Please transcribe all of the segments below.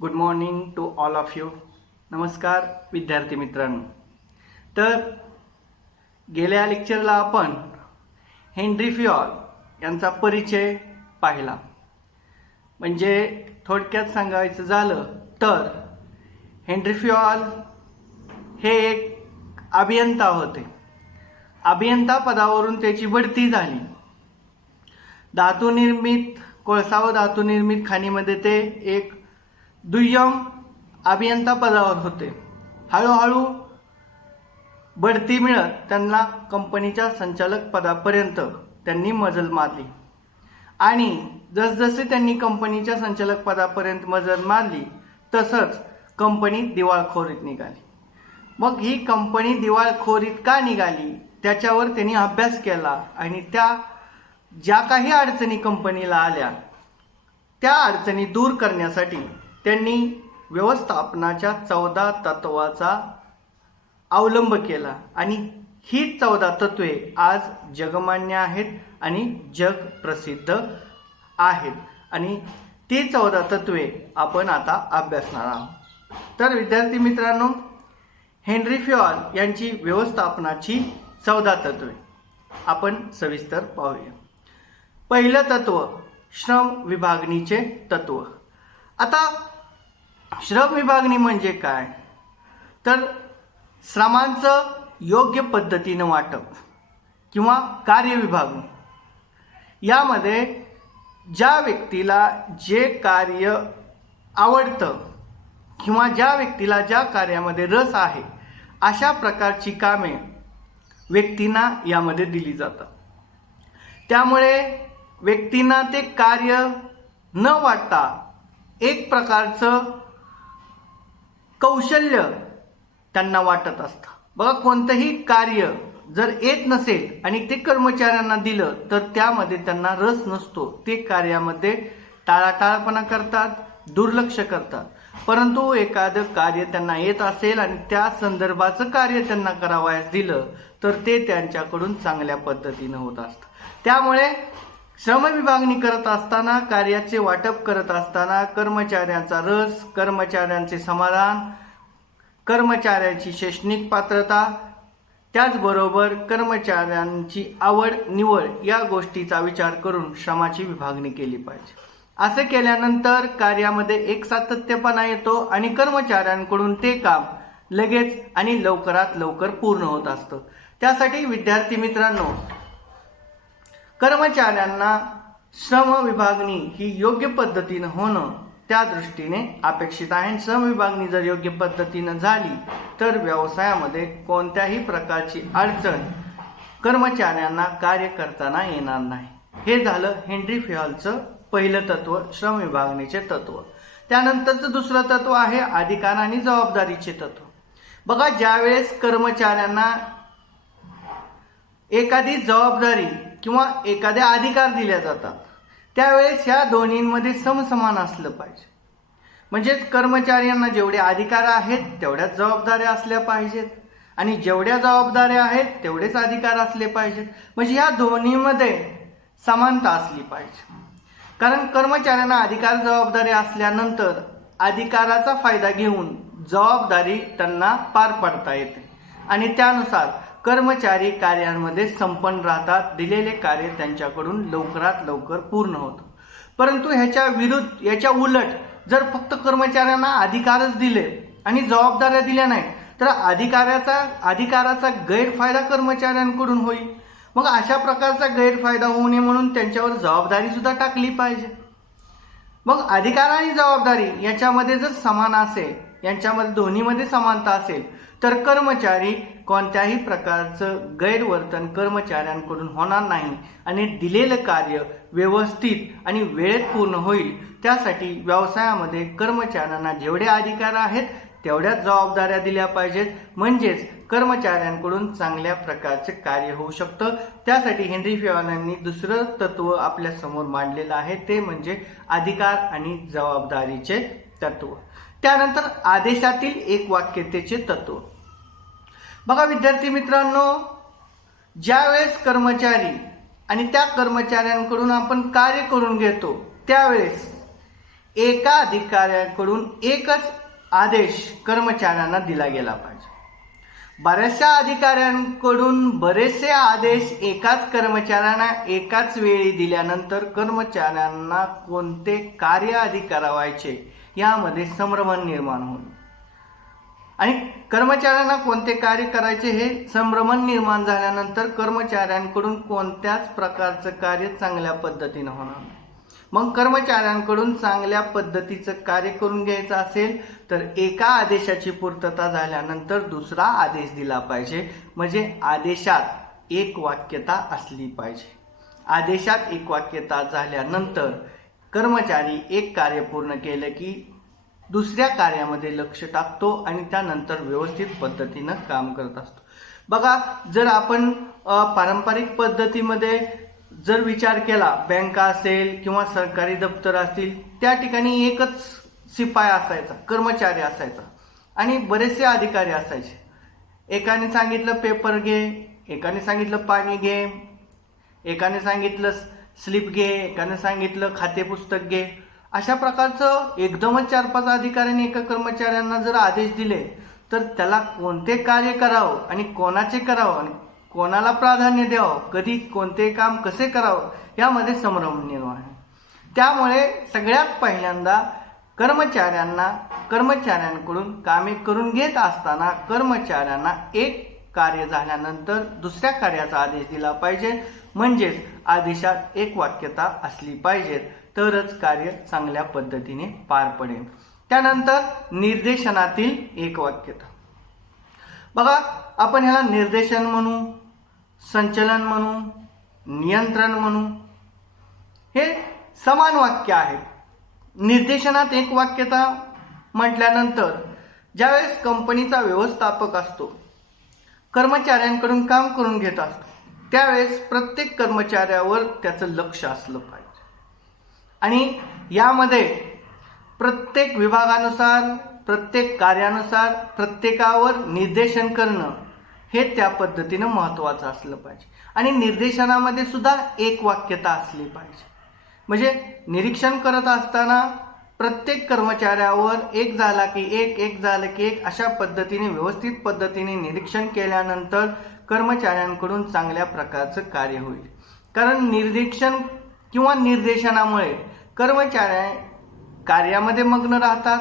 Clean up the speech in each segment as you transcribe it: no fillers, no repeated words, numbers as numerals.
Good morning to all of you. नमस्कार विद्यार्थी मित्रांनो. तर गेल्या लेक्चरला आपण हेनरी फ्युअल यांचा परिचय पाहिला. म्हणजे थोडक्यात सांगायचं झालं तर हेनरी फ्युअल हे एक अभियंता होते. अभियंता पदावरून त्याची बढती झाली. धातू निर्मित कोळसा व धातू निर्मित खाणीमध्ये ते एक दुय्यम अभियंता पदावर होते. हळूहळू बढती मिळत त्यांना कंपनीच्या संचालक पदापर्यंत त्यांनी मजल मारली आणि जसजसे त्यांनी कंपनीच्या संचालक पदापर्यंत मजल मारली तसंच कंपनी दिवाळखोरीत निघाली. मग ही कंपनी दिवाळखोरीत का निघाली त्याच्यावर त्यांनी अभ्यास केला आणि त्या ज्या काही अडचणी कंपनीला आल्या त्या अडचणी दूर करण्यासाठी त्यांनी व्यवस्थापनाच्या 14 तत्वाचा अवलंब केला आणि ही 14 तत्वे आज जगमान्य आहेत आणि जग प्रसिद्ध आहेत आणि ती 14 तत्वे आपण आता अभ्यासणार आहोत. तर विद्यार्थी मित्रांनो, हेनरी फ्युअल यांची व्यवस्थापनाची 14 तत्वे आपण सविस्तर पाहूया. पहिलं तत्व श्रम विभागणीचे तत्व. आता श्रम विभागणी म्हणजे काय तर श्रमांचं योग्य पद्धतीनं वाटप किंवा कार्य विभागणी. यामध्ये ज्या व्यक्तीला जे कार्य आवडतं किंवा ज्या व्यक्तीला ज्या कार्यामध्ये रस आहे अशा प्रकारची कामे व्यक्तींना यामध्ये दिली जातात. त्यामुळे व्यक्तींना ते कार्य न वाटता एक प्रकारचं कौशल्य त्यांना वाटत असतं. बघा, कोणतंही कार्य जर येत नसेल आणि ते कर्मचाऱ्यांना दिलं तर त्यामध्ये त्यांना रस नसतो. ते कार्यामध्ये टाळाटाळपणा करतात, दुर्लक्ष करतात. परंतु एखादं कार्य त्यांना येत असेल आणि त्या संदर्भाचं कार्य त्यांना करावयास दिलं तर ते त्यांच्याकडून चांगल्या पद्धतीनं होत असतं. त्यामुळे श्रमविभागणी करत असताना, कार्याचे वाटप करत असताना कर्मचाऱ्यांचा रस, कर्मचाऱ्यांचे समाधान, कर्मचाऱ्यांची शैक्षणिक पात्रता, त्याचबरोबर कर्मचाऱ्यांची आवड निवड या गोष्टीचा विचार करून श्रमाची विभागणी केली पाहिजे. असं केल्यानंतर कार्यामध्ये एक सातत्यपणा येतो आणि कर्मचाऱ्यांकडून ते काम लगेच आणि लवकरात लवकर पूर्ण होत असतं. त्यासाठी विद्यार्थी मित्रांनो, कर्मचाऱ्यांना श्रम विभागणी ही योग्य पद्धतीनं होणं त्या दृष्टीने अपेक्षित आहे. श्रम विभागणी जर योग्य पद्धतीनं झाली तर व्यवसायामध्ये कोणत्याही प्रकारची अडचण कर्मचाऱ्यांना कार्य करताना येणार नाही. हे झालं हेनरी फ्युअलचं पहिलं तत्व, श्रम विभागणीचे तत्व. त्यानंतरचं दुसरं तत्व आहे अधिकार आणि जबाबदारीचे तत्व. बघा, ज्यावेळेस कर्मचाऱ्यांना एखादी जबाबदारी किंवा एखादे अधिकार दिले जातात त्यावेळेस ह्या दोन्हींमध्ये समसमान असलं पाहिजे. म्हणजेच कर्मचाऱ्यांना जेवढे अधिकार आहेत तेवढ्याच जबाबदाऱ्या असल्या पाहिजेत आणि जेवढ्या जबाबदाऱ्या आहेत तेवढेच अधिकार असले पाहिजेत. म्हणजे ह्या दोन्हीमध्ये समानता असली पाहिजे. कारण कर्मचाऱ्यांना अधिकार जबाबदारी असल्यानंतर अधिकाराचा फायदा घेऊन जबाबदारी त्यांना पार पाडता येते आणि त्यानुसार कर्मचारी कार्यांमध्ये संपन्न राहतात. दिलेले कार्य त्यांच्याकडून लवकरात लवकर पूर्ण होतं. परंतु याच्या उलट जर फक्त कर्मचाऱ्यांना अधिकारच दिले आणि जबाबदाऱ्या दिल्या नाही तर अधिकाराचा गैरफायदा कर्मचाऱ्यांकडून होईल. मग अशा प्रकारचा गैरफायदा होऊ नये म्हणून त्यांच्यावर जबाबदारी सुद्धा टाकली पाहिजे. मग अधिकार आणि जबाबदारी याच्यामध्ये जर समान असेल, यांच्यामध्ये दोन्हीमध्ये समानता असेल तर कर्मचारी कोणत्याही प्रकारचं गैरवर्तन कर्मचाऱ्यांकडून होणार नाही आणि दिलेलं कार्य व्यवस्थित आणि वेळेत पूर्ण होईल. त्यासाठी व्यवसायामध्ये कर्मचाऱ्यांना जेवढे अधिकार आहेत तेवढ्याच जबाबदाऱ्या दिल्या पाहिजेत. म्हणजेच कर्मचाऱ्यांकडून चांगल्या प्रकारचे कार्य होऊ शकतं. त्यासाठी हेनरी फ्युअल यांनी दुसरं तत्व आपल्या समोर मांडलेलं आहे, ते म्हणजे अधिकार आणि जबाबदारीचे तत्व. त्यानंतर आदेशातील एक वाक्यतेचे तत्व. बघा विद्यार्थी मित्रांनो, ज्यावेळेस कर्मचारी आणि त्या कर्मचाऱ्यांकडून आपण कार्य करून घेतो त्यावेळेस एका अधिकाऱ्याकडून एकच आदेश कर्मचाऱ्यांना दिला गेला पाहिजे. बऱ्याचशा अधिकाऱ्यांकडून बरेचसे आदेश एकाच कर्मचाऱ्यांना एकाच वेळी दिल्यानंतर कर्मचाऱ्यांना कोणते कार्य आधी करावायचे यामध्ये संभ्रमण निर्माण होईल. आणि कर्मचाऱ्यांना कोणते कार्य करायचे हे संभ्रमण निर्माण झाल्यानंतर कर्मचाऱ्यांकडून कोणत्याच प्रकारचं कार्य चांगल्या पद्धतीनं होणार नाही. मग कर्मचाऱ्यांकडून चांगल्या पद्धतीचं कार्य करून घ्यायचं असेल तर एका आदेशाची पूर्तता झाल्यानंतर दुसरा आदेश दिला पाहिजे. म्हणजे आदेशात एक वाक्यता असली पाहिजे. आदेशात एक वाक्यता झाल्यानंतर कर्मचारी एक कार्य पूर्ण केलं की दुसऱ्या कार्यामध्ये लक्ष टाकतो आणि त्यानंतर व्यवस्थित पद्धतीनं काम करत असतो. बघा, जर आपण पारंपरिक पद्धतीमध्ये जर विचार केला, बँका असेल किंवा सरकारी दप्तर असतील, त्या ठिकाणी एकच शिपाई असायचा, कर्मचारी असायचा आणि बरेचसे अधिकारी असायचे. एकाने सांगितलं पेपर घे, एकाने सांगितलं पाणी घे, एकाने सांगितलं स्लिप घे, एकाने सांगितलं खाते पुस्तक घे. अशा प्रकारचं एकदमच 4-5 अधिकाऱ्यांनी एका कर्मचाऱ्यांना जर आदेश दिले तर त्याला कोणते कार्य करावं आणि कोणाचे करावं आणि कोणाला प्राधान्य द्यावं, कधी कोणते काम कसे करावं यामध्ये संभ्रम निर्माण आहे. त्यामुळे सगळ्यात पहिल्यांदा कर्मचाऱ्यांकडून कामे करून घेत असताना कर्मचाऱ्यांना एक कार्य झाल्यानंतर दुसऱ्या कार्याचा आदेश दिला पाहिजे. म्हणजेच आदेशात एक वाक्यता असली पाहिजे, तरच कार्य चांगल्या पद्धतीने पार पडेल. त्यानंतर निर्देशनातील एक वाक्यता. बघा, आपण ह्याला निर्देशन म्हणू, संचलन म्हणू, नियंत्रण म्हणू, हे समान वाक्य आहे. निर्देशनात एक वाक्यता म्हटल्यानंतर ज्यावेळेस कंपनीचा व्यवस्थापक असतो, कर्मचाऱ्यांकडून काम करून घेत असतो, त्यावेळेस प्रत्येक कर्मचाऱ्यावर त्याचं लक्ष असलं पाहिजे. आणि यामध्ये प्रत्येक विभागानुसार, प्रत्येक कार्यानुसार प्रत्येकावर निर्देशन करणं हे त्या पद्धतीनं महत्त्वाचं असलं पाहिजे. आणि निर्देशनामध्ये सुद्धा एक वाक्यता असली पाहिजे. म्हणजे निरीक्षण करत असताना प्रत्येक कर्मचाऱ्यावर एक झाला की एक झालं की एक अशा पद्धतीने व्यवस्थित पद्धतीने निरीक्षण केल्यानंतर कर्मचाऱ्यांकडून चांगल्या प्रकारचं कार्य होईल. कारण निरीक्षण किंवा निर्देशनामुळे कर्मचारी कार्यामध्ये मग्न राहतात.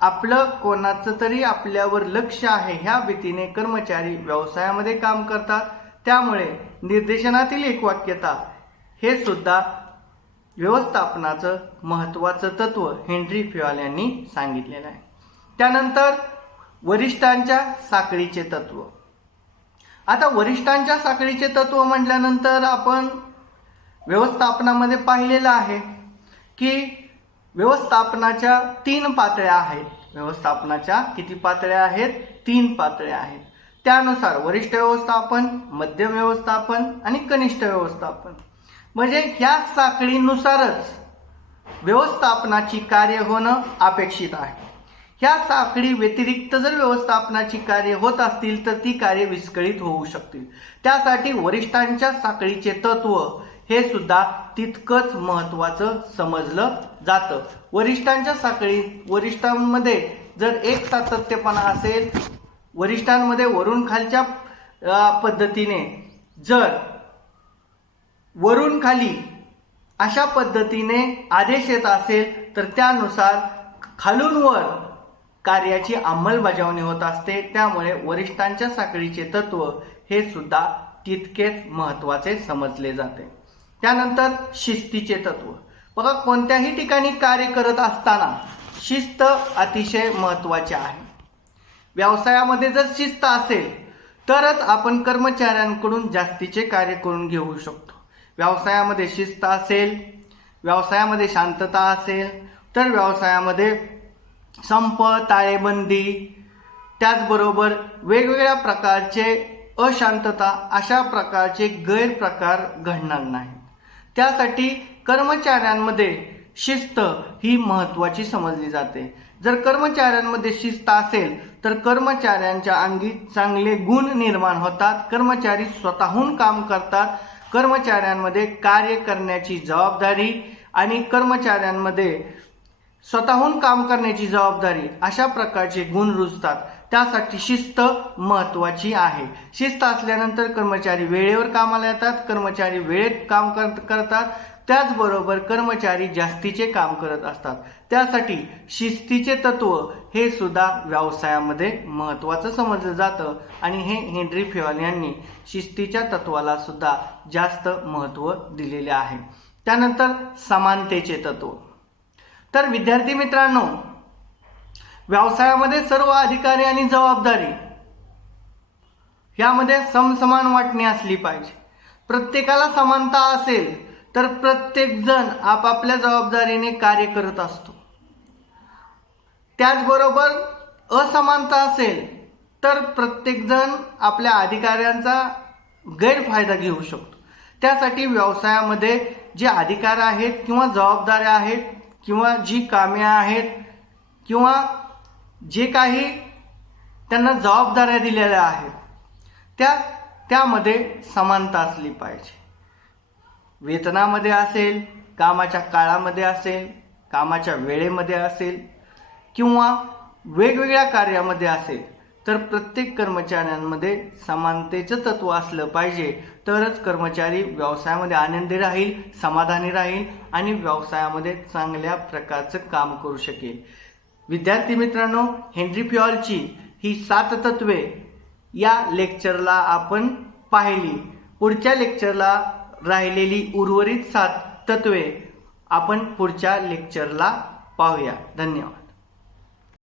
आपलं कोणाचं तरी आपल्यावर लक्ष आहे ह्या भीतीने कर्मचारी व्यवसायामध्ये काम करतात. त्यामुळे निर्देशनातील एक वाक्यता हे सुद्धा व्यवस्थापनाचं महत्त्वाचं तत्व हेनरी फ्युएल यांनी सांगितलेलं आहे. त्यानंतर वरिष्ठांच्या साखळीचे तत्व. आता वरिष्ठांच्या साखळीचे तत्व म्हटल्यानंतर आपण व्यवस्थापनामध्ये पाहिलेलं आहे की व्यवस्थापनाच्या 3 पातळ्या आहेत. व्यवस्थापनाच्या किती पातळ्या आहेत? 3 पातळ्या आहेत. त्यानुसार वरिष्ठ व्यवस्थापन, मध्यम व्यवस्थापन आणि कनिष्ठ व्यवस्थापन. म्हणजे ह्या साखळीनुसारच व्यवस्थापनाची कार्य होणं अपेक्षित आहे. ह्या साखळी व्यतिरिक्त जर व्यवस्थापनाची कार्य होत असतील तर ती कार्य विस्कळीत होऊ शकतील. त्यासाठी वरिष्ठांच्या साखळीचे तत्व हे सुद्धा तितकंच महत्त्वाचं समजलं जातं. वरिष्ठांमध्ये जर एक सातत्यपणा असेल, वरिष्ठांमध्ये वरून खालच्या पद्धतीने जर वरून खाली अशा पद्धतीने आदेश येत असेल तर त्यानुसार खालून वर कार्याची अंमलबजावणी होत असते. त्यामुळे वरिष्ठांच्या साखळीचे तत्व हे सुद्धा तितकेच महत्त्वाचे समजले जाते. त्यानंतर शिस्तीचे तत्व. बघा, कोणत्याही ठिकाणी कार्य करत असताना शिस्त अतिशय महत्त्वाची आहे. व्यवसायामध्ये जर शिस्त असेल तरच आपण कर्मचाऱ्यांकडून जास्तीचे कार्य करून घेऊ शकतो. व्यवसायामध्ये शिस्त असेल, व्यवसायामध्ये शांतता असेल तर व्यवसायामध्ये संप, ताळेबंदी, त्याचबरोबर वेगवेगळ्या प्रकारचे अशांतता, अशा प्रकारचे गैरप्रकार घडणार नाहीत. त्यासाठी कर्मचाऱ्यांमध्ये शिस्त ही महत्त्वाची समजली जाते. जर कर्मचाऱ्यांमध्ये शिस्त असेल तर कर्मचाऱ्यांच्या अंगी चांगले गुण निर्माण होतात. कर्मचारी स्वतःहून काम करतात. कर्मचाऱ्यांमध्ये कार्य करण्याची जबाबदारी आणि कर्मचाऱ्यांमध्ये स्वतःहून काम करण्याची जबाबदारी, अशा प्रकारचे गुण रुजतात. त्यासाठी शिस्त महत्त्वाची आहे. शिस्त असल्यानंतर कर्मचारी वेळेवर कामाला येतात, कर्मचारी वेळेत काम करतात. त्याचबरोबर कर्मचारी जास्तीचे काम करत असतात. त्यासाठी शिस्तीचे तत्व हे सुद्धा व्यवसायामध्ये महत्त्वाचं समजलं जातं आणि हे हेनरी फ्युएल यांनी शिस्तीच्या तत्वाला सुद्धा जास्त महत्त्व दिलेले आहे. त्यानंतर समानतेचे तत्व. तर विद्यार्थी मित्रांनो, व्यवसायामध्ये सर्व अधिकारी आणि जबाबदारी यामध्ये समसमान वाटणी असली पाहिजे. प्रत्येकाला समानता असेल तर प्रत्येक जण आपापल्या जबाबदारीने कार्य करत असतो. त्याचबरोबर असमानता असेल तर प्रत्येक जण आपल्या अधिकाऱ्यांचा गैरफायदा घेऊ शकतो. त्यासाठी व्यवसायामध्ये जे अधिकार आहेत किंवा जबाबदाऱ्या आहेत किंवा जी कामे आहेत किंवा जे काही त्यांना जबाबदाऱ्या दिलेल्या आहेत त्यामध्ये समानता असली पाहिजे. वेतनामध्ये असेल, कामाच्या काळामध्ये असेल, कामाच्या वेळेमध्ये असेल किंवा वेगवेगळ्या कार्यामध्ये असेल, तर प्रत्येक कर्मचाऱ्यांमध्ये समानतेचं तत्व असलं पाहिजे. तरच कर्मचारी व्यवसायामध्ये आनंदी राहील, समाधानी राहील आणि व्यवसायामध्ये चांगल्या प्रकारचं काम करू शकेल. विद्यार्थी मित्रांनो, हेनरी फ्युएलची ही 7 तत्वे या लेक्चरला आपण पाहिली. पुढच्या लेक्चरला राहिलेली उर्वरित 7 तत्वे आपण पुढच्या लेक्चरला पाहूया. धन्यवाद.